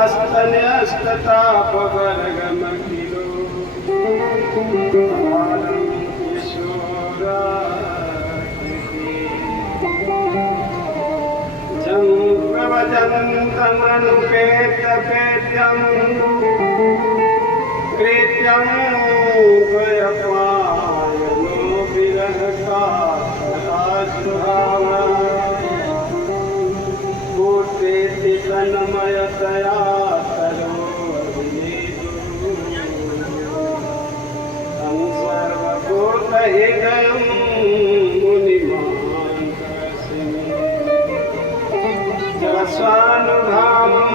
आस्तन्यस्ततापवर्गमखिलो आलं किशोराकृति जं प्रवदन्तमनुपेत्यपेत्यं कृत्यं द्वयपायनो विरहकातराजुभावा भूतेति तन्मयतया तं सर्वभूतहृदयं मुनिमान्तरसिंह जलस्वानुभावं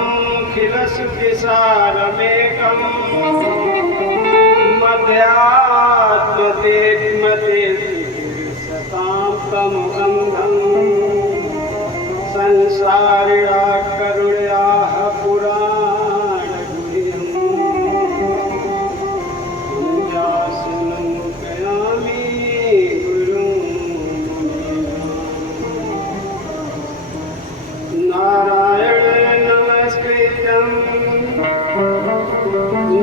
खिलसुखिसारमेकं मध्यात्मतेत्मतेति सतां तमुगन्धम् संसारिणा करुण्याः पुराणगुह्यम् पुण्यासनं कयामि गुरुं नारायणं नमस्कृत्यं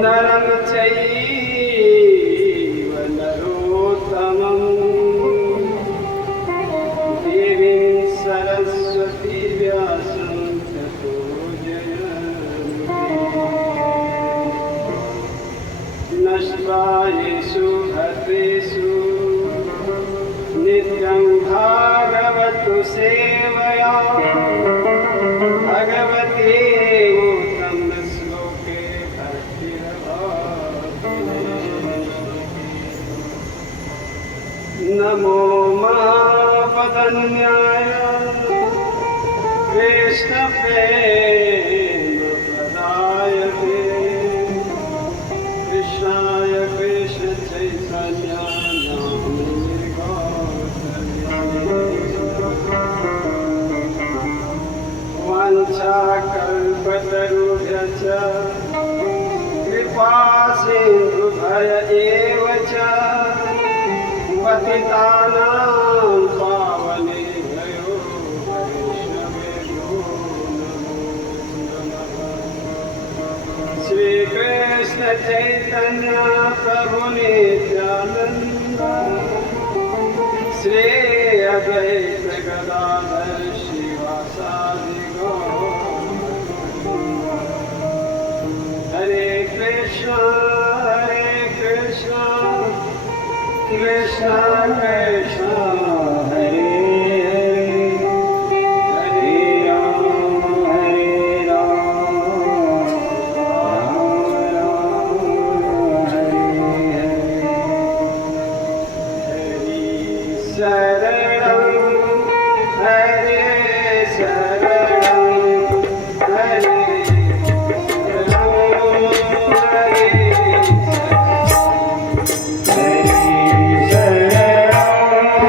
नरं चैव नरोत्तमम् देवीं सरस्वती व्यासं ततो जयन्ति नश्वायेषु भद्रेषु नित्यं भागवतु सेवया भगवते उत्तम श्लोके भक्तिर्भवति नमो महापदन्याय कृष्णप्रेमप्रदायते कृष्णाय कृष्णचैतन्याय नामिने वाञ्छाकल्पतरुभ्यश्च कृपासिन्धुभ्य एव च पतितानां पावनेभ्यो वैष्णवेभ्यो नमो नमः। श्रीकृष्ण चैतन्य प्रभु नित्यानंद श्री अद्वैत गदाधर श्रीवासादि गौर हरे कृष्ण कृष्ण कृष्ण हरे हरे हरे राम राम राम हरे हरे शरणं हरे शरणं हरे शरणं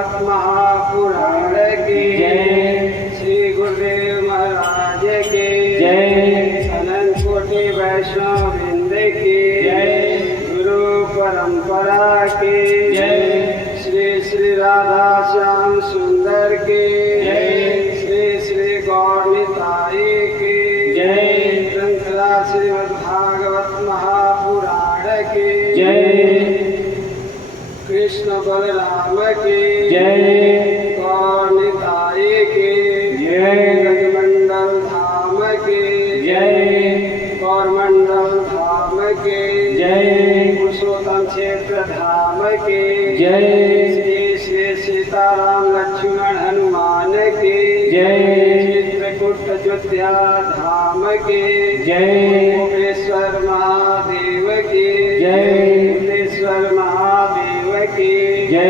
भागवत महापुराण की जय। श्री गुरुदेव महाराज की जय। अनंत कोटि वैष्णव वृंद की जय। गुरु परंपरा की जय। श्री श्री राधा श्याम सुंदर की जय। श्री श्री गौरताई की जय। ग्रंथरा श्रीमद् भागवत महापुराण की जय। कृष्ण बलराम की जय। गौरताई की जय। गजमंडल धाम की जय। गौरमंडल धाम की जय। पुरुषोत्तम क्षेत्र धाम की जय। श्री श्री सीताराम लक्ष्मण हनुमान की जय। चित्रकूट अयोध्या धाम की जय। भुवनेश्वर महादेव की जय। भुवनेश्वर महादेव की जय।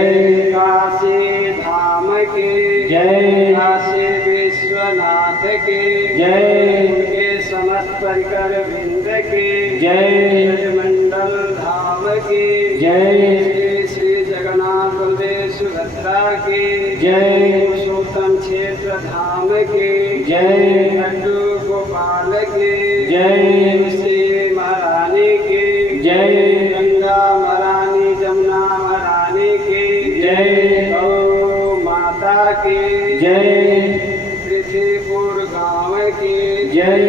काशी धाम की जय। काशी विश्वनाथ की जय। उनके समस्त परिकर वृंद की जय। मंडल धाम की जय। श्री श्री जगन्नाथ बलदेव सुभद्रा की जय। पुरुषोत्तम क्षेत्र धाम की जय। लड्डू गोपाल की जय। तुलसी महारानी की जय। गंगा महारानी जमुना महारानी की जय। गौ माता की जय। पृथ्वीपुर गांव की जय।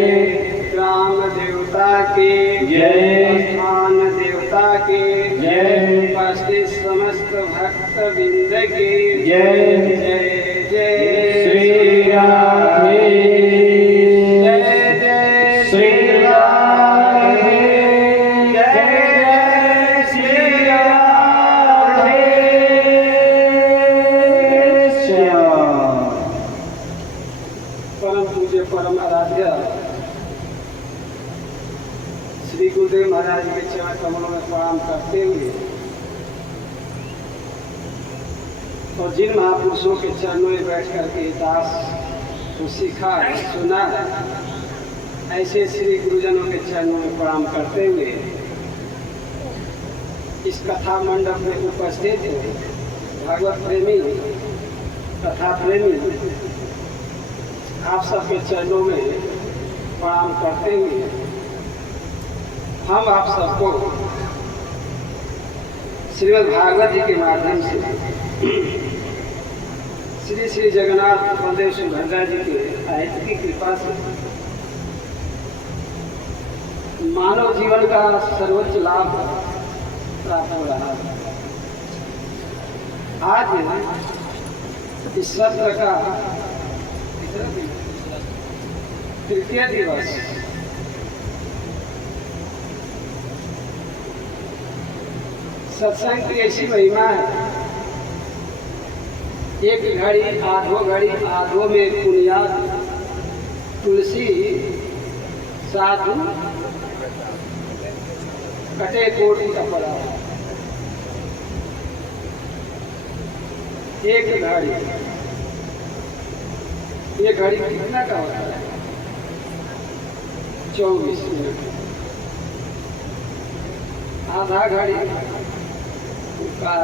ग्राम देवता की जय। स्थान देवता की जय। उपस्थित समस्त भक्त वृंद की जय। जय जय श्री राधे। जय जय श्री राधे। जय जय श्री राधे श्याम। परम पूज्य परम आराध्य श्री गुरुदेव महाराज के चरण कमलों में प्रणाम करते हुए और जिन महापुरुषों के चरणों में बैठ करके दास को सीखा है सुना है, ऐसे श्री गुरुजनों के चरणों में प्रणाम करते हुए इस कथा मंडप में उपस्थित है भागवत प्रेमी कथा प्रेमी आप सबके चरणों में प्रणाम करते हुए हम आप सबको श्रीमद् भागवत जी के माध्यम से श्री श्री जगन्नाथ बलदेव सुभद्रा जी के साहित्य की कृपा से मानव जीवन का सर्वोच्च लाभ प्राप्त हो रहा है। आज इस सत्र का तृतीय दिवस सत्संग की ऐसी महिमा है, एक घड़ी आधो में पुनियाद तुलसी साधु कटे कोटि का पड़ा। एक घड़ी, ये घड़ी कितना का होता है? 24 मिनट। आधा घड़ी का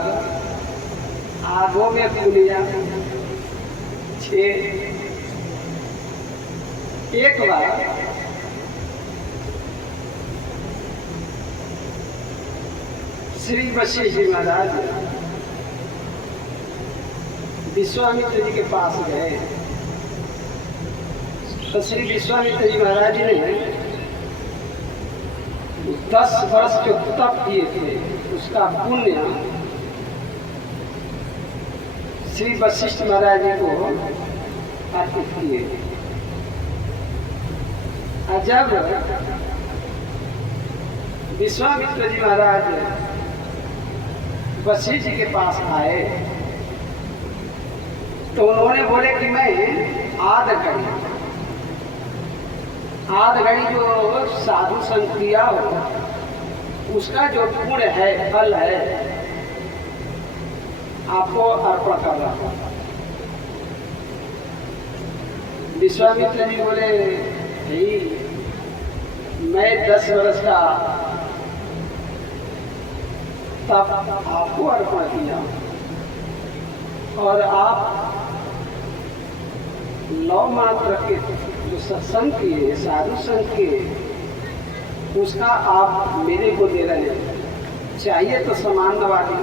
आधो में पुनिया 6। एक बार श्री वशिष्ठ जी महाराज विश्वामित्र जी के पास गए तो श्री विश्वामित्र जी महाराज ने 10 वर्ष जो तप किए थे उसका पुण्य श्री वशिष्ठ महाराज जी को अर्पित किए। जब विश्वामित्र जी महाराज वशिष्ठ जी के पास आए तो उन्होंने बोले कि मैं आध घड़ी जो साधु संग किया हो उसका जो पुण्य है फल है आपको अर्पण कर रहा हूं। विश्वामित्र जी बोले भाई मैं 10 वर्ष का तप आपको अर्पण किया और आप लौ मात्र के जो सत्संग किए, साधु संग किए, उसका आप मेरे को दे रहे हैं। चाहिए तो समान वाली।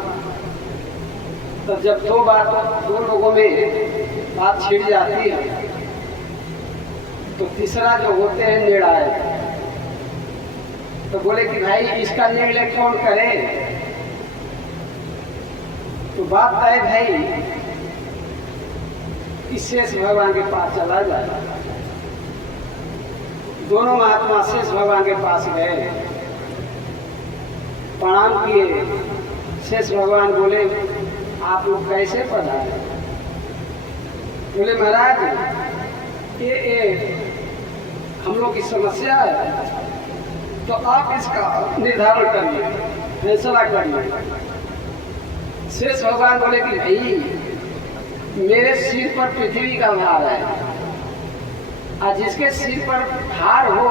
तो जब दो लोगों में बात छिड़ जाती है तो तीसरा जो होते हैं निर्णय, तो बोले कि भाई इसका निर्णय कौन करे। तो बात है भाई कि शेष भगवान के पास चला जाए। दोनों महात्मा शेष भगवान के पास गए, प्रणाम किए। शेष भगवान बोले आप लोग कैसे पधारे। बोले महाराज ये हम लोग की समस्या है, तो आप इसका निर्धारण करिए, फैसला करिए। शेष भगवान बोले कि भाई मेरे सिर पर पृथ्वी का भार है, और जिसके सिर पर भार हो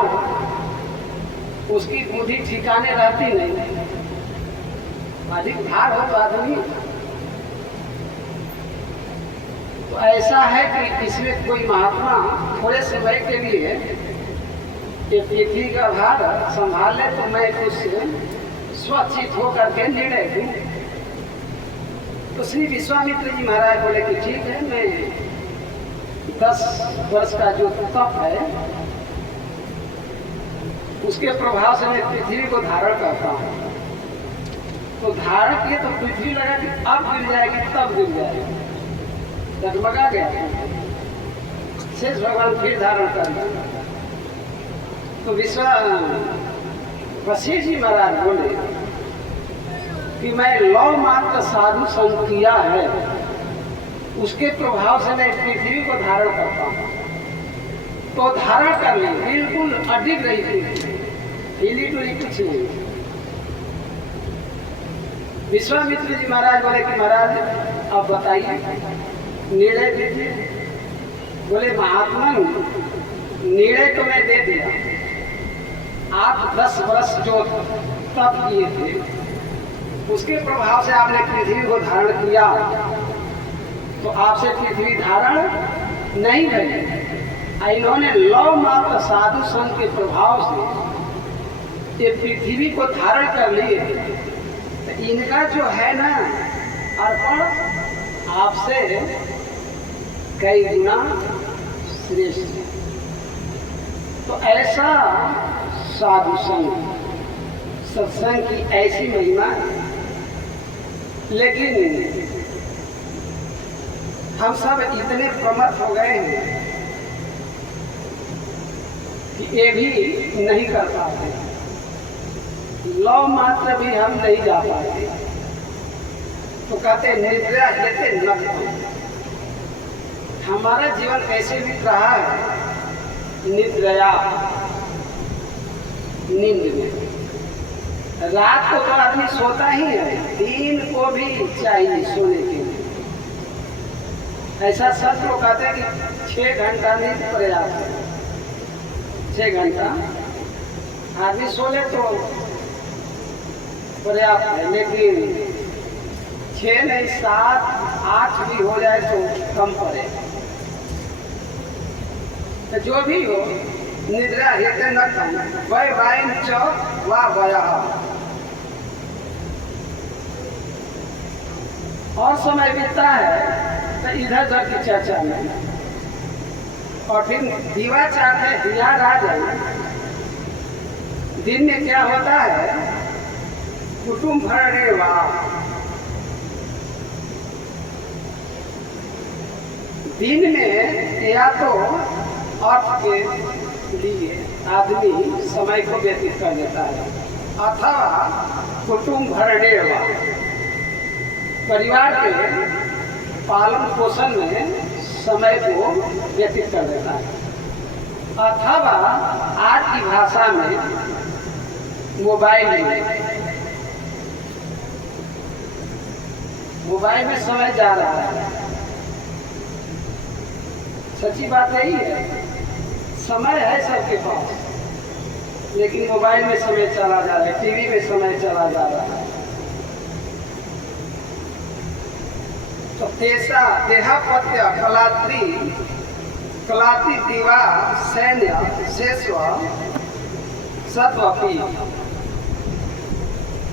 उसकी बुद्धि ठिकाने रहती नहीं। अधिक भार हो तो आदमी, तो ऐसा है कि इसमें कोई महात्मा थोड़े समय के लिए ये पृथ्वी का भार संभाल ले तो मैं उससे स्वचित होकर के निर्णय दूं। तो श्री विश्वामित्र जी महाराज बोले कि ठीक है, मैं 10 वर्ष का जो तप है उसके प्रभाव से मैं पृथ्वी को धारण करता हूँ। तो धारण किए तो पृथ्वी लगा कि अब गिर जाएगी, तब गिर जाएगी, डगमगा गया। शेष भगवान फिर धारण कर लिया। तो वशिष्ठ जी महाराज बोले कि मैं लौ मात्र साधु संग किया है, उसके प्रभाव से मैं पृथ्वी को धारण करता हूँ। तो धारण कर ली, बिल्कुल अडिग रही थी, हिली डुली कुछ नहीं। विश्वामित्र जी महाराज बोले कि महाराज अब बताइए, निर्णय दीजिए। बोले महात्मा निर्णय तो मैं दे दिया, आप 10 वर्ष जो तप किए थे उसके प्रभाव से आपने पृथ्वी को धारण किया, तो आपसे पृथ्वी धारण नहीं रही। इन्होंने लौ मात्र साधु संघ के प्रभाव से ये पृथ्वी को धारण कर लिए, तो इनका जो है ना अर्पण आपसे कई गुना श्रेष्ठ। तो ऐसा साधु संघ, सत्संग की ऐसी महिमा। लेकिन हम सब इतने प्रमत्त हो गए हैं कि ये भी नहीं कर पाते, लौ मात्र भी हम नहीं जा पाते। तो कहते निद्रा लेते न। हमारा जीवन कैसे बीत रहा है? निद्रया, नींद में। रात को तो आदमी सोता ही है, दिन को भी चाहिए सोने के लिए। ऐसा सब लोग कहते हैं कि 6 घंटा नींद पर्याप्त है। 6 घंटा आदमी सो ले तो पर्याप्त है, लेकिन 6 नहीं 7 8 भी हो जाए तो कम पड़े। तो जो भी हो, निद्रा हेते न वह वाइन चौक वाह वह। और समय बीतता है तो इधर उधर की चर्चा में, और फिर दीवा चाहते दिया आ जाए। दिन में क्या होता है? कुटुंब भरने वाह। दिन में या तो अर्थ के लिए आदमी समय को व्यतीत कर देता है, अथवा कुटुंब भरने वाह, परिवार के पालन पोषण में समय को व्यतीत कर देता है, अथवा आज की भाषा में मोबाइल में समय जा रहा है। सच्ची बात यही है, समय है सबके पास, लेकिन मोबाइल में समय चला जा रहा है, टीवी में समय चला जा रहा है। तो तेसा देहापत्य कलात्री दीवा सैन्य शेष्व सत्वपि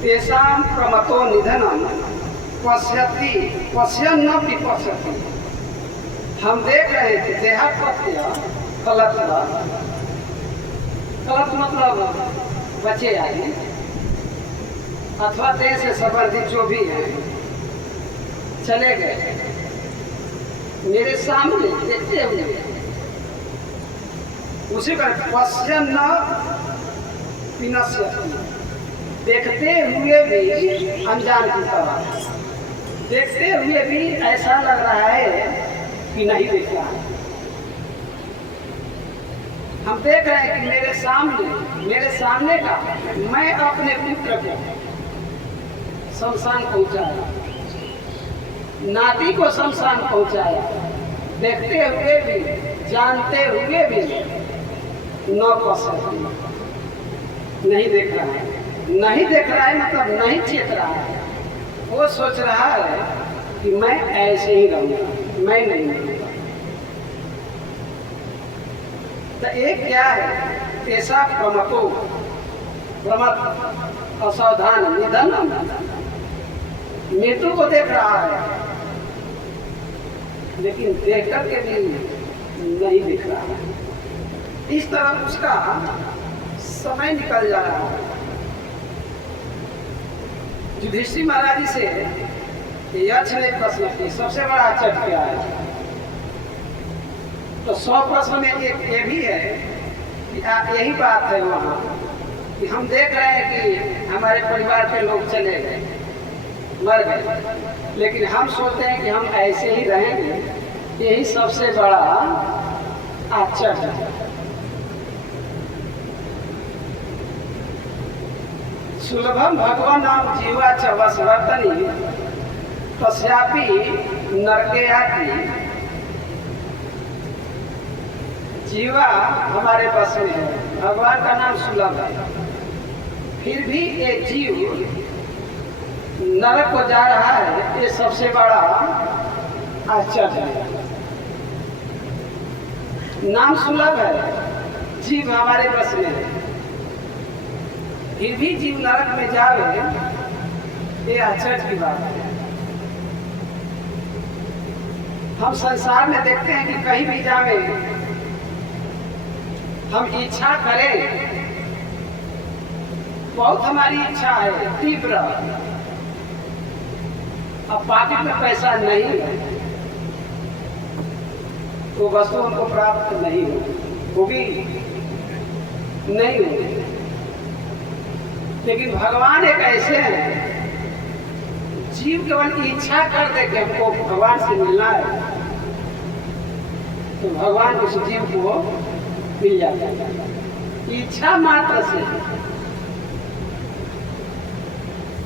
तेषां प्रमतो निधनम पश्यन् न विपश्यति। हम देख रहे थे देहापत्य कलत मतलब बचे आए अथवा देश से संबंधित जो भी है चले गए मेरे सामने देखते हुए उसी का पश्यन् न विनश्यति, देखते हुए भी अनजान की तरह, देखते हुए भी ऐसा लग रहा है कि नहीं देख रहा है। हम देख रहे हैं कि मेरे सामने का मैं अपने पुत्र को शमशान पहुंचाया, नाती को शमशान पहुंचाया, देखते हुए भी जानते हुए भी न पसंद नहीं देख रहा है। नहीं देख रहा है मतलब नहीं चेत रहा है। वो सोच रहा है कि मैं ऐसे ही रहूंगा, मैं नहीं रहूंगा। तो एक क्या है, ऐसा प्रमत असावधान निधन मृत्यु को देख रहा है, लेकिन देख करके भी नहीं दिख रहा है। इस तरह उसका समय निकल जा रहा है। युधिष्ठिर महाराज जी से यक्ष ने प्रश्न किया, सबसे बड़ा आश्चर्य क्या है? तो 100 प्रश्न में एक ये भी है कि यही बात है वहाँ कि हम देख रहे हैं कि हमारे परिवार के लोग चले गए, मर गए, लेकिन हम सोचते हैं कि हम ऐसे ही रहेंगे। यही सबसे बड़ा आश्चर्य है। सुलभम भगवान नाम जीवा च वसवर्तनी तस्यापि नरके आती। जीवा हमारे बस में है, भगवान का नाम सुलभ है, फिर भी ये जीव नरक को जा रहा है। ये सबसे बड़ा आश्चर्य है। नाम सुलभ है, जीव हमारे बस में है, फिर भी जीव नरक में जावे, ये आश्चर्य की बात है। हम संसार में देखते हैं कि कहीं भी जावे, हम इच्छा करें, बहुत हमारी इच्छा है तीव्र, अब पॉकेट में पैसा नहीं है तो वस्तु हमको प्राप्त नहीं होगी, नहीं होगी। लेकिन भगवान एक ऐसे हैं, जीव केवल इच्छा कर दे कि हमको भगवान से मिलना है, तो भगवान उस जीव को मिल जाता है इच्छा मात्र से।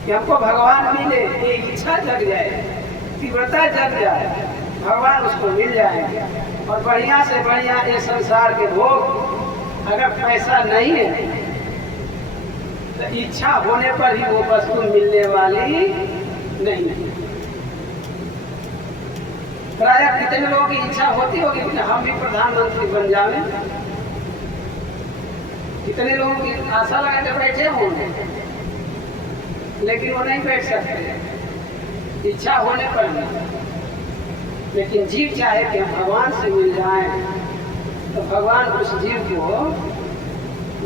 कि हमको भगवान मिले, ये इच्छा जग जाए, तीव्रता जग जाए, भगवान उसको मिल जाएंगे। और बढ़िया से बढ़िया ये संसार के भोग, अगर पैसा नहीं है तो इच्छा होने पर ही वो वस्तु मिलने वाली नहीं है। प्राय कितने लोगों की इच्छा होती होगी कि हम भी प्रधानमंत्री बन जाए, कितने लोगों की आशा लगा के बैठे होंगे, लेकिन वो नहीं बैठ सकते इच्छा होने पर नहीं। लेकिन जीव चाहे कि हम भगवान से मिल जाएं, तो भगवान उस जीव को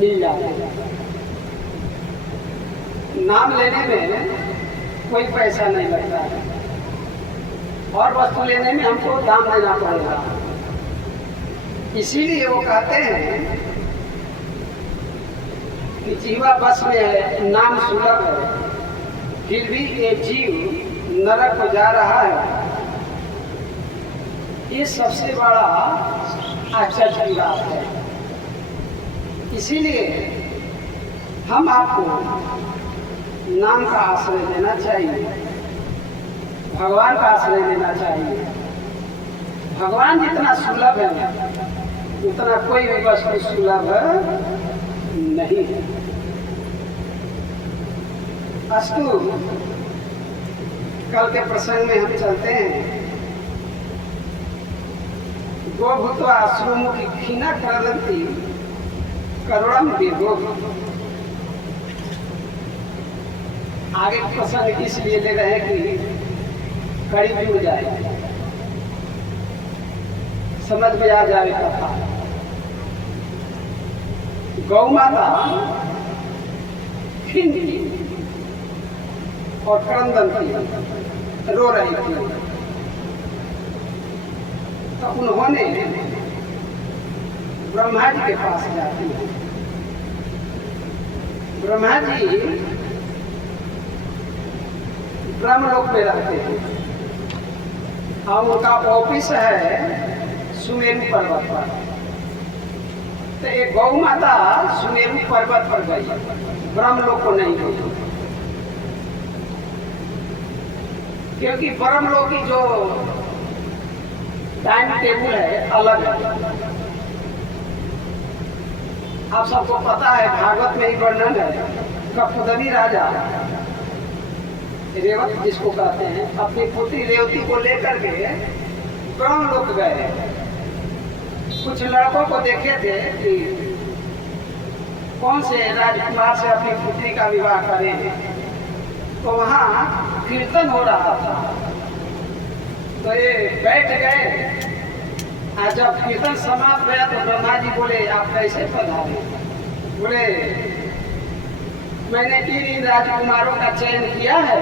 मिल जाते हैं। नाम लेने में कोई पैसा नहीं लगता है, और वस्तु लेने में हमको दाम देना पड़ेगा। इसीलिए वो कहते हैं कि जीवा बस में है, नाम सुलभ है, फिर भी ये जीव नरक को जा रहा है। ये सबसे बड़ा आश्चर्य की बात है। इसीलिए हम आपको नाम का आश्रय लेना चाहिए, भगवान का आश्रय लेना चाहिए। भगवान जितना सुलभ है उतना कोई भी वस्तु सुलभ नहीं है। अस्तु, कल के प्रसंग में हम चलते हैं। गोभूत्वा श्रुमुखी खीना करंती करुणम विभो। आगे प्रसंग इसलिए ले रहे हैं कि कड़ी जुड़ जाए, समझ में आ जाए कथा। गौ माता खिन थी और क्रंदन थी, रो रही थी। तो उन्होंने ब्रह्मा जी के पास जाती है। ब्रह्मा जी ब्रह्मलोक में रहते हैं और उनका ऑफिस है सुमेरु पर्वत पर। तो एक गौ माता सुमेरु पर्वत पर गई, ब्रह्मलोक को नहीं गई, क्योंकि ब्रह्मलोक की जो टाइम टेबल है अलग है। आप सबको पता है, भागवत में ही वर्णन है, कपदनी राजा रेवत जिसको कहते हैं, अपनी पुत्री रेवती को लेकर के ब्रह्मलोक गए। कुछ लड़कों को देखे थे कि कौन से राजकुमार से अपनी पुत्री का विवाह करें, तो वहाँ कीर्तन हो रहा था। तो ये बैठ गए। आज जब कीर्तन समाप्त हुआ तो ब्रह्मा जी बोले, आप कैसे पधारे? बोले, मैंने इन राजकुमारों का चयन किया है,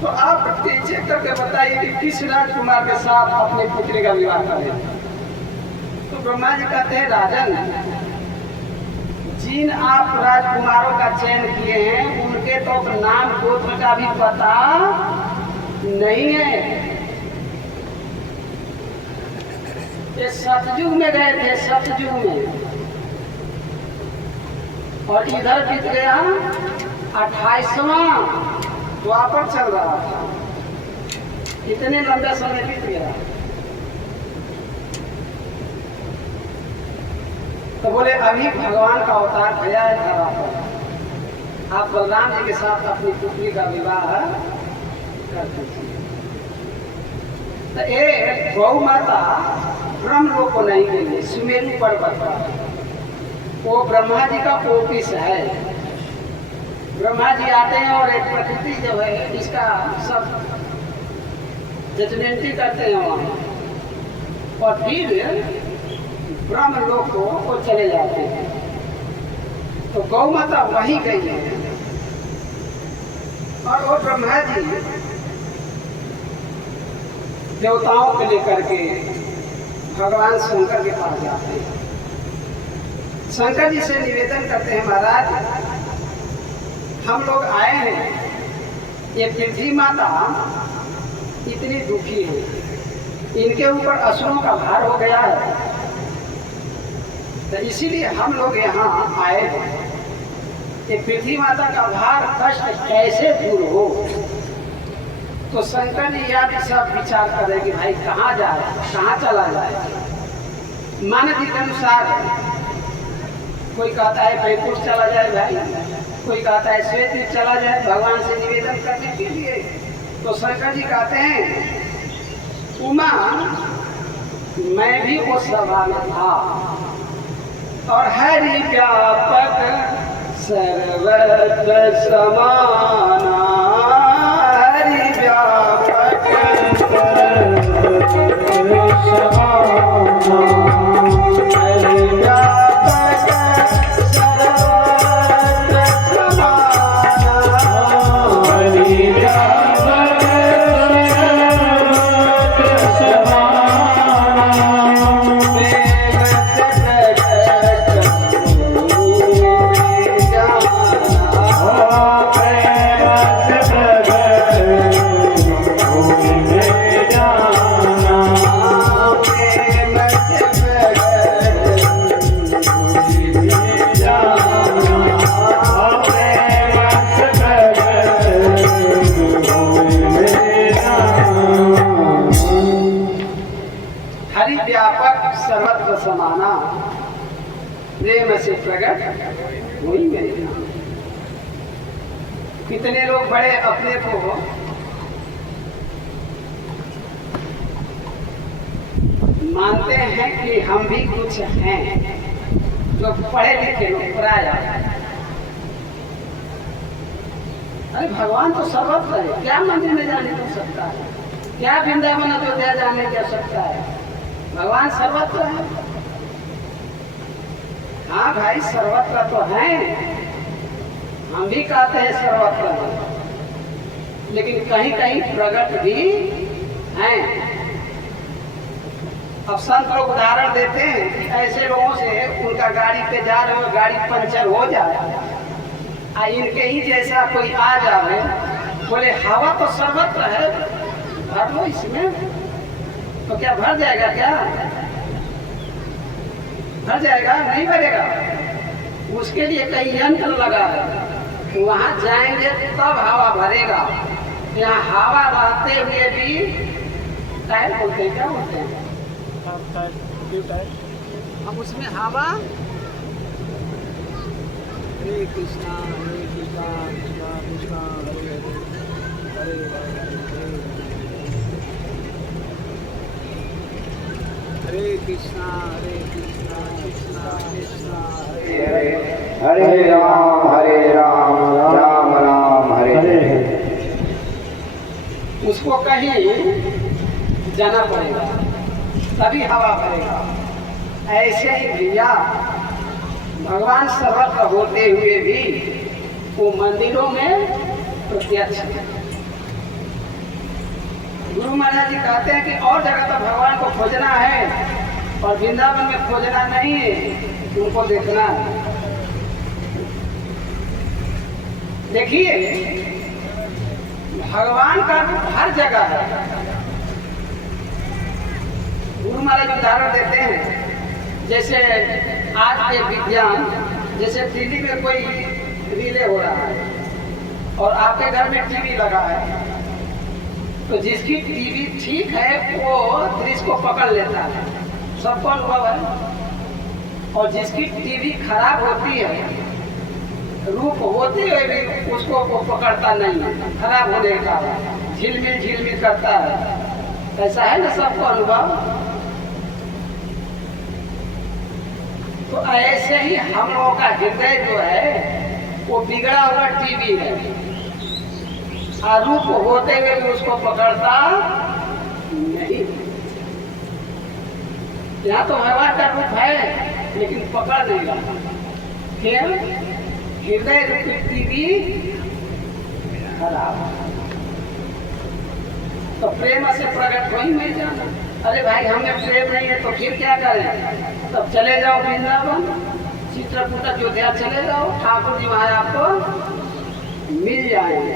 तो आप पीछे करके बताइए कि किस राजकुमार के साथ अपनी पुत्री का विवाह करें। तो ब्रह्मा जी कहते हैं, राजन, जिन आप राजकुमारों का चयन किए हैं उनके तो नाम गोत्र का भी पता नहीं है। ये सतयुग में गए थे, सतयुग में, और इधर बीत गया 28वां द्वापर चल रहा था। इतने लंबे समय बीत गया। तो बोले, अभी भगवान का अवतार गया है धरा पर, आप बलराम जी के साथ अपनी पुत्री का विवाह कर दीजिए। तो एक गौ माता ब्रह्मलोक को नहीं गई, सुमेरु पर्वत पर। वो ब्रह्मा जी का ऑफिस है। ब्रह्मा जी आते हैं और एक प्रकृति जो है इसका सब जजमेंटी करते हैं वहाँ, और फिर ब्रह्मलोक को वो चले जाते हैं। तो गौ माता वहीं गई है, और वो ब्रह्मा जी देवताओं को लेकर के भगवान शंकर के पास जाते हैं। शंकर जी से निवेदन करते हैं, महाराज, हम लोग आए हैं, ये पृथ्वी माता इतनी दुखी है, इनके ऊपर असुरों का भार हो गया है, तो इसीलिए हम लोग यहाँ आए हैं। ये पृथ्वी माता का भार कष्ट कैसे दूर हो। तो शंकर जी या भी सब विचार कर रहे कि भाई कहाँ जाए, कहाँ चला जाए। मानव के अनुसार कोई कहता है बैकुंठ चला जाए भाई, कोई कहता है श्वेत चला जाए भगवान से निवेदन करने के लिए। तो शंकर जी कहते हैं, उमा, मैं भी उस सभा में था, और हरि व्यापक सर्वत्र समाना, हरि व्यापक सर्वत्र समाना, हरि व्यापक सर्वत्र समाना, हरि व्यापक सर्वत्र समाना, प्रेम से सर्वत्र समाना, प्रेम से प्रकट वही मेरे नाम। कितने लोग बड़े अपने को मानते हैं कि हम भी कुछ हैं जो पढ़े लिखे लोग पराया। अरे भगवान तो सर्वत्र है, क्या मंदिर में जाने को सकता है, क्या वृंदावन अयोध्या जाने जा सकता है, भगवान सर्वत्र है। हाँ भाई सर्वत्र तो है, हम भी कहते हैं सर्वत्र है, लेकिन कहीं कहीं प्रकट भी हैं। अब संत लोग उदाहरण देते हैं कि ऐसे लोगों से उनका गाड़ी पे जा रहे हो, गाड़ी पंचर हो जाए, इनके ही जैसा कोई आ जाए, बोले हवा तो सर्वत्र है, भर लो इसमें, तो क्या भर जाएगा? क्या भर जाएगा? नहीं भरेगा। उसके लिए कई यंत्र लगा है, वहां जाएंगे तब हवा भरेगा। यहाँ हवा रहते हुए भी टायर बोलते हैं, क्या बोलते हैं, अब उसमें हवा। हरे कृष्णा कृष्णा कृष्णा हरे हरे हरे कृष्णा कृष्णा कृष्णा हरे हरे। हरे राम राम राम हरे हरे। उसको कहीं जाना पड़ेगा तभी हवा भरेगा। ऐसे ही भैया भगवान सर्वत्र होते हुए भी वो मंदिरों में प्रत्यक्ष है। गुरु महाराज जी कहते हैं कि और जगह तो भगवान को खोजना है और वृंदावन में खोजना नहीं है, उनको देखना है। देखिए भगवान का रूप हर जगह है। गुरु महाराज उदाहरण देते हैं, जैसे आज के विज्ञान, जैसे दिल्ली में कोई रिले हो रहा है और आपके घर में टीवी लगा है, तो जिसकी टीवी ठीक है वो दृश्य को पकड़ लेता है, सबको अनुभव है। और जिसकी टीवी खराब होती है, रूप होते हुए भी उसको वो पकड़ता नहीं, खराब होने का झिलमिल करता है। ऐसा है ना, सबको अनुभव। तो ऐसे ही हम लोगों का हृदय जो है वो बिगड़ा हुआ टीवी है, रूप होते हुए भी उसको पकड़ता नहीं। यहाँ तो भगवान का रूप है लेकिन पकड़ नहीं रहा। फिर हृदय रूपी टीवी खराब। तो प्रेम से प्रकट हो ही नहीं जाना। अरे भाई हमें प्रेम नहीं है तो फिर क्या करें? तब चले जाओ वृंदावन, चित्रकूट अयोध्या चले जाओ, ठाकुर जी वहां आपको मिल जाएंगे।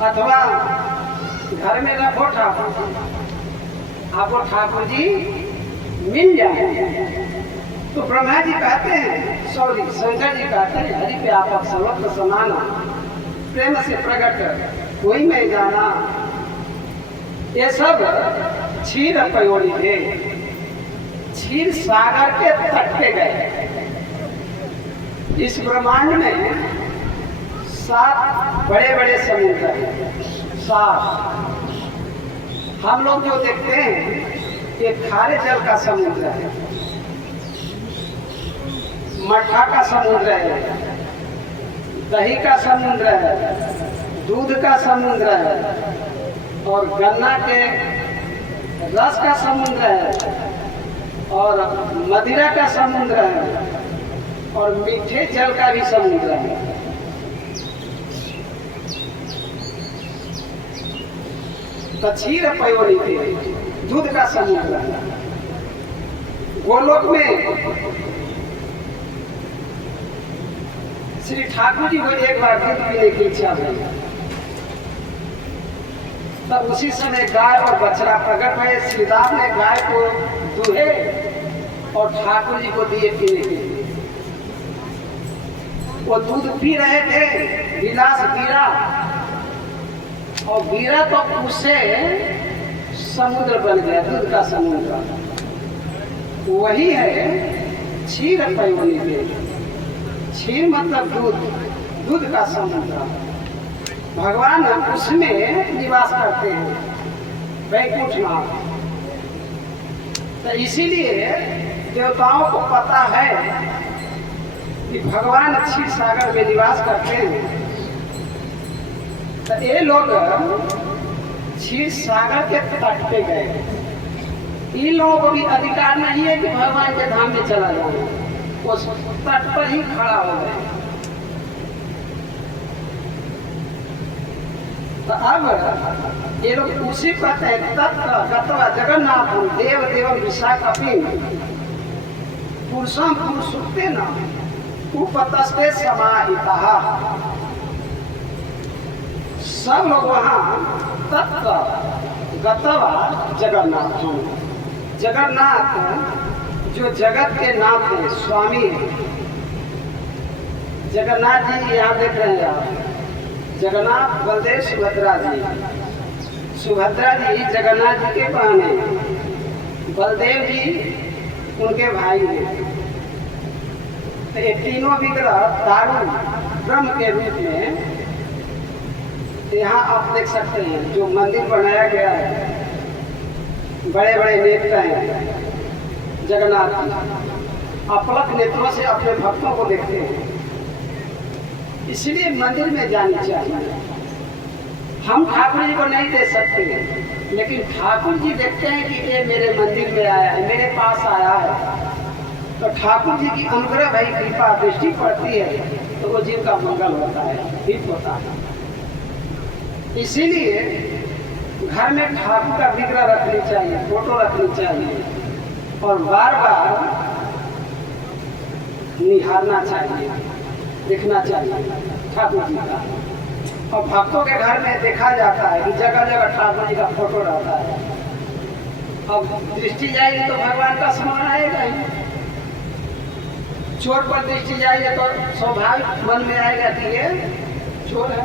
अथवा घर में रखो ठाकुर जी, आपको ठाकुर जी मिल जाएंगे। तो ब्रह्मा जी कहते हैं, सॉरी शंकर जी कहते हैं, हरि पे आप सर्वत्र समाना, प्रेम से प्रकट कोई में जाना। ये सब क्षीर पयोली थे, क्षीर सागर के तट पे गए। इस ब्रह्मांड में 7 बड़े बड़े समुद्र हैं, 7। हम लोग जो देखते हैं ये खारे जल का समुद्र है, मठा का समुद्र है, दही का समुद्र है, दूध का समुद्र है, और गन्ना के रस का समुद्र है, और मदिरा का समुद्र है, और मीठे जल का भी समुद्र है। क्षीर पयोली थे, दूध का समुद्र है। गोलोक में श्री ठाकुर जी को एक बार दूध पीने की इच्छा हुई, तब उसी समय गाय और बछड़ा प्रकट हुए। श्रीदास ने गाय को दूहे और ठाकुर जी को दिए पीने के लिए। वो दूध पी रहे थे, गिलास गिरा और गिरा तो उससे समुद्र बन गया, दूध का समुद्र। वही है क्षीर पयोली देवी। क्षीर मतलब दूध, दूध का समुद्र। भगवान उसमें निवास करते हैं, वैकुंठनाथ। तो इसीलिए देवताओं को पता है कि भगवान क्षीर सागर में निवास करते हैं। तो ये लोग क्षीर सागर के तट पे गए। इन लोगों को भी अधिकार नहीं है कि भगवान के धाम में चला जाए, उस तट पर ही खड़ा हो गए। तो अब ये लोग उसी कहते हैं तत्र गत्वा जगन्नाथ देव देवम विशाखपि पुरुषम पुरुषुक्ते न उपतस्ते समाहितः। सब लोग वहाँ तत्र गत्वा जगन्नाथ, जगन्नाथ जो जगत के नाथ हैं, स्वामी हैं। जगन्नाथ जी यहाँ देख रहे हैं आप, जगन्नाथ बलदेव सुभद्रा जी। सुभद्रा जी जगन्नाथ जी के बहन हैं, बलदेव जी उनके भाई हैं। तो ये तीनों विग्रह दारू ब्रह्म के रूप में यहाँ आप देख सकते हैं। जो मंदिर बनाया गया है, बड़े बड़े नेत्र हैं जगन्नाथ जी, अपलक नेत्रों से अपने भक्तों को देखते हैं। इसलिए मंदिर में जानी चाहिए। हम ठाकुर जी को नहीं दे सकते, लेकिन ठाकुर जी देखते हैं कि ये मेरे मंदिर में आया है, मेरे पास आया है। तो ठाकुर जी की अनुग्रह भाई कृपा दृष्टि पड़ती है तो वो जीव का मंगल होता है, हित होता है। इसीलिए घर में ठाकुर का विग्रह रखनी चाहिए, फोटो रखनी चाहिए और बार बार निहारना चाहिए, देखना चाहिए ठाकुर जी का। और भक्तों के घर में देखा जाता है कि जगह जगह ठाकुर जी का फोटो रहता है। अब दृष्टि जाएगी तो भगवान का स्मरण आएगा ही। चोर पर दृष्टि जाएगी तो स्वाभाविक मन में आएगा कि ये चोर है।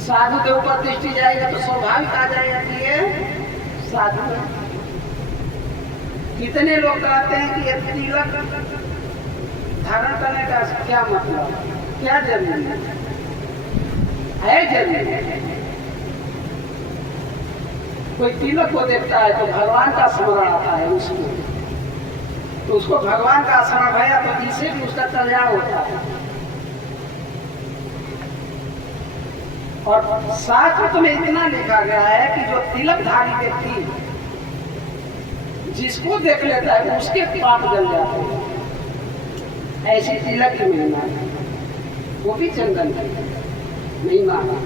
साधु के ऊपर दृष्टि जाएगा तो स्वाभाविक आ जाएगा कि ये साधु है। कितने लोग कहते हैं कि ये तिलक धारण करने का क्या मतलब, क्या जरूरी है जरूरी। कोई तिलक को देखता है तो भगवान का स्मरण आता है उसको, तो उसको भगवान का स्मरण भया तो इससे भी उसका कल्याण होता है। और शास्त्र में इतना लिखा गया है कि जो तिलकधारी व्यक्ति जिसको देख लेता है उसके पाप जल जाते हैं। ऐसी तिलक ही मिलना, वो भी चंदन नहीं माना,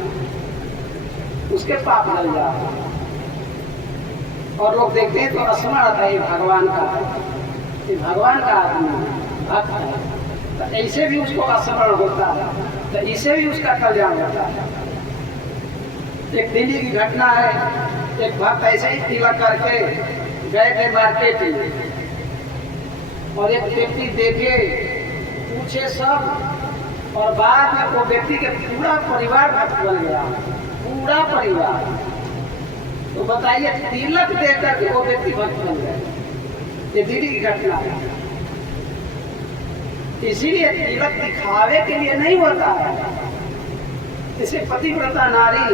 उसके पाप जल जाते हैं। और लोग देखते हैं तो स्मरण आता है भगवान का, ये भगवान का आदमी भक्त है, तो ऐसे भी उसको स्मरण होता है, तो इससे भी उसका कल्याण होता है। एक दिल्ली की घटना है, एक भक्त ऐसे ही तिलक करके गए थे मार्केट में और एक व्यक्ति देखे, पूछे सब, और बाद में वो व्यक्ति के पूरा परिवार भक्त बन गया, पूरा परिवार। तो बताइए तिलक देकर के वो व्यक्ति भक्त बन गया। ये दिल्ली की घटना है। इसीलिए तिलक दिखावे के लिए नहीं होता है। इसे पतिव्रता नारी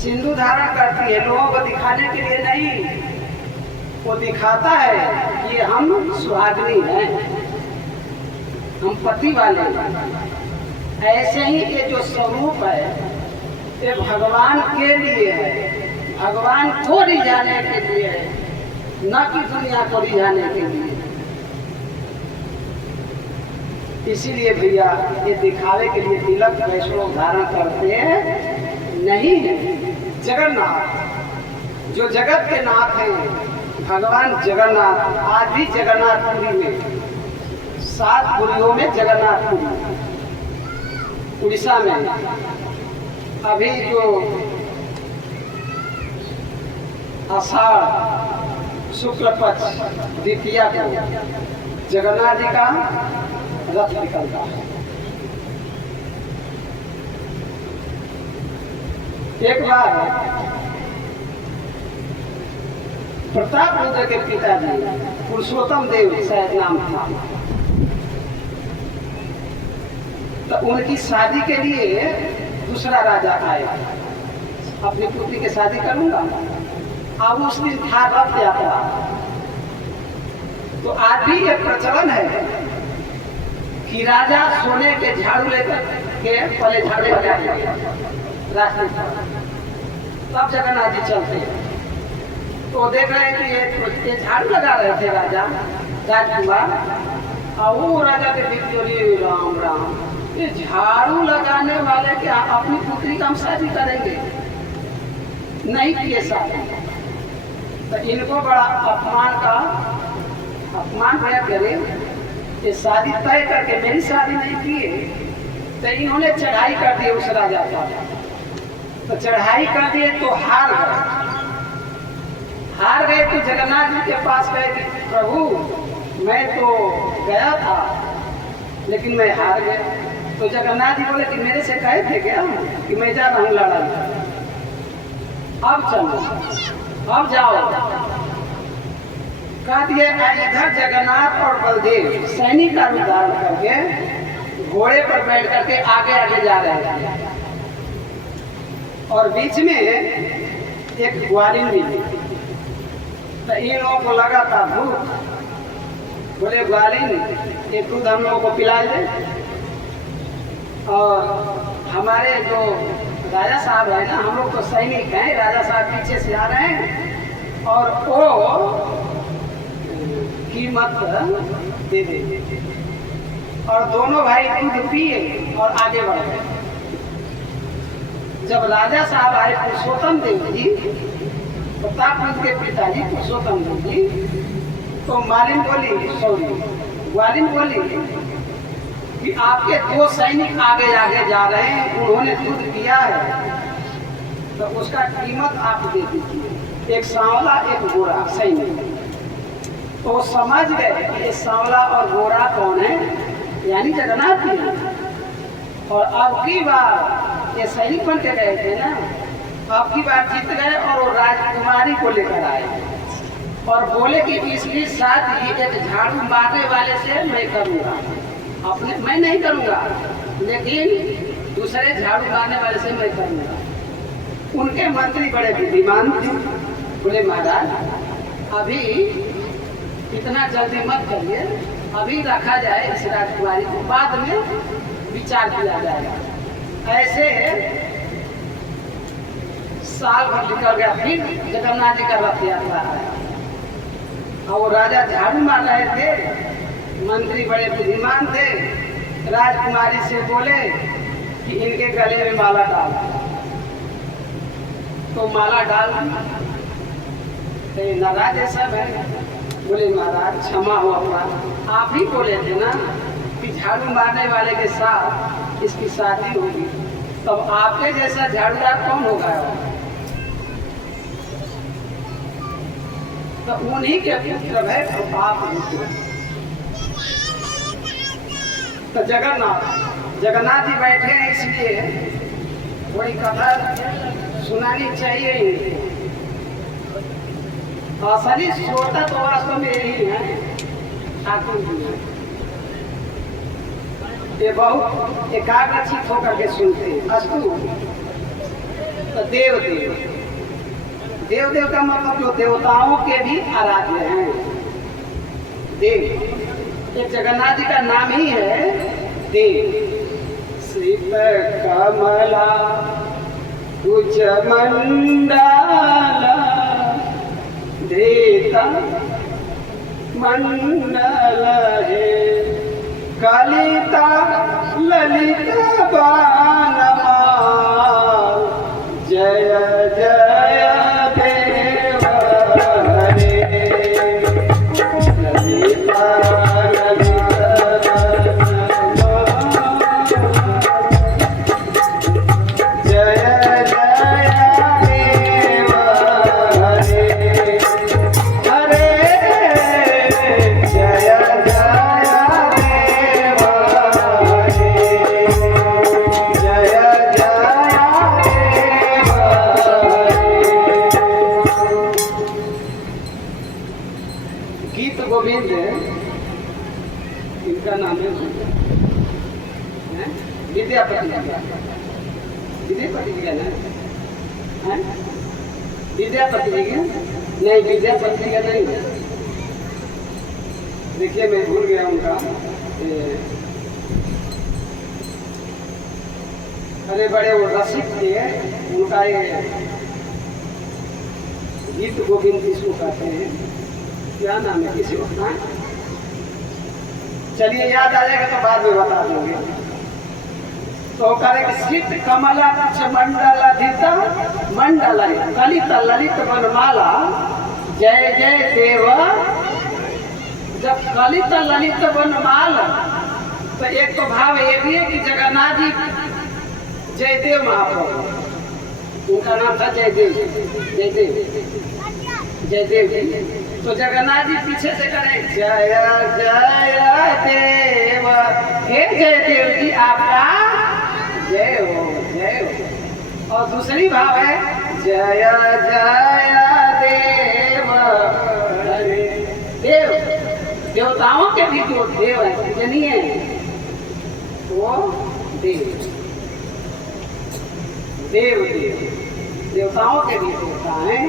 सिंदूर धारण करती है लोगों को दिखाने के लिए नहीं, वो दिखाता है कि हम सुहागिनी हैं, हम पति वाले हैं। ऐसे ही ये जो स्वरूप है ये भगवान के लिए है, भगवान को रिझाने के लिए है, न कि दुनिया को रिझाने के लिए। इसीलिए भैया ये दिखावे के लिए तिलक वैष्णव धारण करते हैं नहीं है। जगन्नाथ जो जगत के नाथ हैं, भगवान जगन्नाथ आज भी जगन्नाथपुरी में 7 पुरियों में जगन्नाथपुरी उड़ीसा में अभी जो आषाढ़ शुक्ल पक्ष द्वितीया को जगन्नाथ जी का रथ निकलता है। एक बार प्रताप रुद्र के पिताजी पुरुषोत्तम देव शायद नाम था, तो उनकी शादी के लिए दूसरा राजा आया, अपनी पुत्री की शादी करूंगा अब उस दिन था रथ यात्रा। तो आज भी एक प्रचलन है कि राजा सोने के झाड़ू लेकर के पहले झाड़ू लगाते रास्ते पर, तब जगन्नाथ जी चलते हैं। तो देख रहे हैं कि ये झाड़ू लगा रहे थे राजा राजकुमार, और वो राजा के बीच बोली राम राम, ये झाड़ू लगाने वाले क्या अपनी पुत्री का हम शादी करेंगे? नहीं किए शादी। तो इनको बड़ा अपमान भया करे, ये शादी तय करके मेरी शादी नहीं किए। तो इन्होंने चढ़ाई कर दी उस राजा पर। तो चढ़ाई कर दिए तो हार गए। तो जगन्नाथ जी के पास गए कि प्रभु मैं तो गया था लेकिन मैं हार गया। तो जगन्नाथ जी बोले कि मेरे से कहे थे क्या कि मैं जा रहा हूँ लड़ाई, अब चलो अब जाओ। कह दिए इधर जगन्नाथ और बलदेव सैनिक का रूप धारण करके घोड़े पर बैठ करके आगे आगे जा रहे थे, और बीच में एक ग्वालिन भी थी। तो इन लोगों को लगा था भूख, बोले ग्वालिन एक दूध हम लोगों को पिला दे। और हमारे जो राजा साहब है ना, हम लोग तो सैनिक हैं, राजा साहब पीछे से आ रहे हैं और वो कीमत दे दे। और दोनों भाई दूध पिए और आगे बढ़ गए। जब राजा साहब आए पुरुषोत्तम देव जी, प्रतापगंज के पिताजी पुरुषोत्तम देव जी, तो मालिन बोली ग्वालिन बोली कि आपके दो सैनिक आगे आगे जा रहे हैं, उन्होंने दूध पिया है, तो उसका कीमत आप दे दीजिए, एक सांवला एक गोरा सैनिक। तो समझ गए कि ये सांवला और गोरा कौन है, यानी जगन्नाथ जी। और अब की बार ये सैनिक बन के गए थे ना, अब की बार जीत गए और वो राजकुमारी को लेकर आए और बोले कि इसकी शादी एक झाड़ू मारने वाले से मैं करूँगा, अपने मैं नहीं करूँगा, लेकिन दूसरे झाड़ू मारने वाले से मैं करूँगा। उनके मंत्री बड़े बुद्धिमान थे, बोले महाराज अभी इतना जल्दी मत करिए, अभी रखा जाए इस राजकुमारी को, बाद में विचार किया जाएगा। ऐसे साल भर निकल गया, फिर जगन्नाथ जी का रथ यात्रा है और वो राजा झाड़ू मार रहे थे, मंत्री बड़े बुद्धिमान थे, राजकुमारी से बोले कि इनके गले में माला डाल। तो माला डाल नाराज ऐसा है, बोले महाराज क्षमा हो अपना, आप ही बोले थे ना कि झाड़ू मारने वाले के साथ इसकी शादी होगी, तब आपके जैसा झाड़ूदार कौन होगा? तो उन्हीं के पुत्र है आप। तो जगन्नाथ जी बैठे हैं, इसलिए थोड़ी कथा सुनानी चाहिए इनको। असली श्रोता तो वास्तव में यही है, ठाकुर जी। ये बहुत एकाग्रचित होकर के सुनते हैं। अस्तु तो देव देव का मतलब जो देवताओं के भी आराध्य हैं, देव। एक जगन्नाथ जी का नाम ही है देव। श्रीत कमला कुच मंडला देता मंडल है, कलिता ललिता बानमा, जय जय देव हरे। ललिता इनका नाम है विद्यापति जी का नाम है। विद्यापति जी के नहीं, विद्यापति का नहीं है। देखिए मैं भूल गया उनका। अरे बड़े वो रसिक थे, उनका ये गीत गोविंद किसको कहते हैं, क्या नाम है किसी को ना? चलिए याद आ जाएगा तो बाद में बता देंगे। तो करे सिद्ध कमला मंडलाधित मंडल ललित ललित वनमाला जय जय देव। जब ललित ललित वनमाला तो एक तो भाव ये भी है कि जगन्नाथ जी जयदेव महाप्रभु, उनका नाम था जयदेव, जयदेव जी। तो जगन्नाथ जी पीछे से करें जय जय देव, हे जयदेव जी आपका जय हो, जय हो। और दूसरी भाव है जय जय देव, देव देवताओं के भी जो देव है जनिए वो देव, देव देवताओं के भी देवता हैं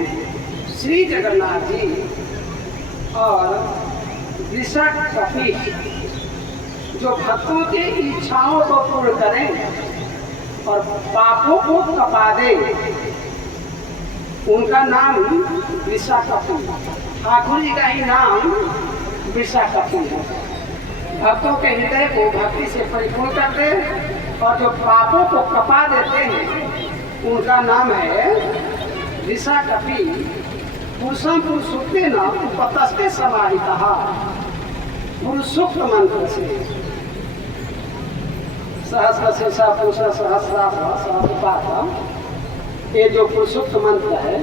श्री जगन्नाथ जी। और वृषभ कपीश जो भक्तों की इच्छाओं को पूर्ण करें और पापों को कपा दे, उनका नाम वृषभ कपीश। ठाकुर जी का ही नाम वृषभ कपीश है। भक्तों के हृदय को भक्ति से परिपूर्ण करते और जो पापों को कपा देते हैं उनका नाम है वृषभ कपीश। पुरुषम पुरुषोक्ते न उपतस्ते समाहितः, पुरुषोक्त मंत्र से सहस्र शीर्षा पुरुष सहस्रापात, ये जो पुरुषोक्त मंत्र है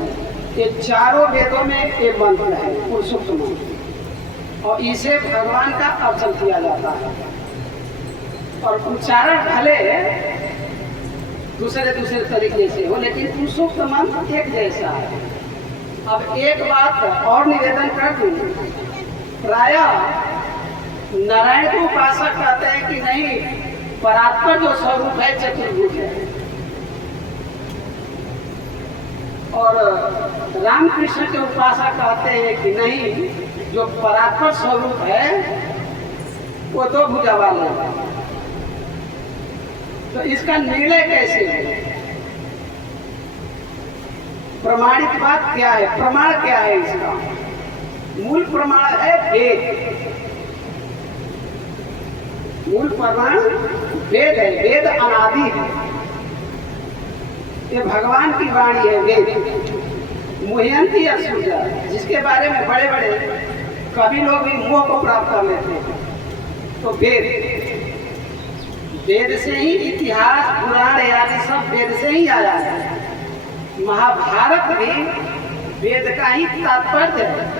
ये चारों वेदों में ये मंत्र है पुरुषोक्त मंत्र, और इसे भगवान का अर्चन किया जाता है। और उच्चारण भले दूसरे दूसरे तरीके से हो लेकिन पुरुषोक्त मंत्र एक जैसा है। अब एक बात और निवेदन कर दूं, प्राय नारायण को उपासक कहते हैं कि नहीं, परात्पर जो स्वरूप है चतुर्भुज है, और रामकृष्ण के उपासक कहते हैं कि नहीं, जो परात्पर स्वरूप है वो दो भुजा वाला है। तो इसका निर्णय कैसे है? प्रमाणित बात क्या है, प्रमाण क्या है इसका? मूल प्रमाण है वेद, मूल प्रमाण वेद है, वेद अनादि है, ये भगवान की वाणी है वेद। मुह्यंती असूजा, जिसके बारे में बड़े बड़े कवि लोग भी मोह को प्राप्त कर लेते हैं। तो वेद, वेद से ही इतिहास पुराण आदि सब वेद से ही आया है। महाभारत भी वेद का ही तात्पर्य है।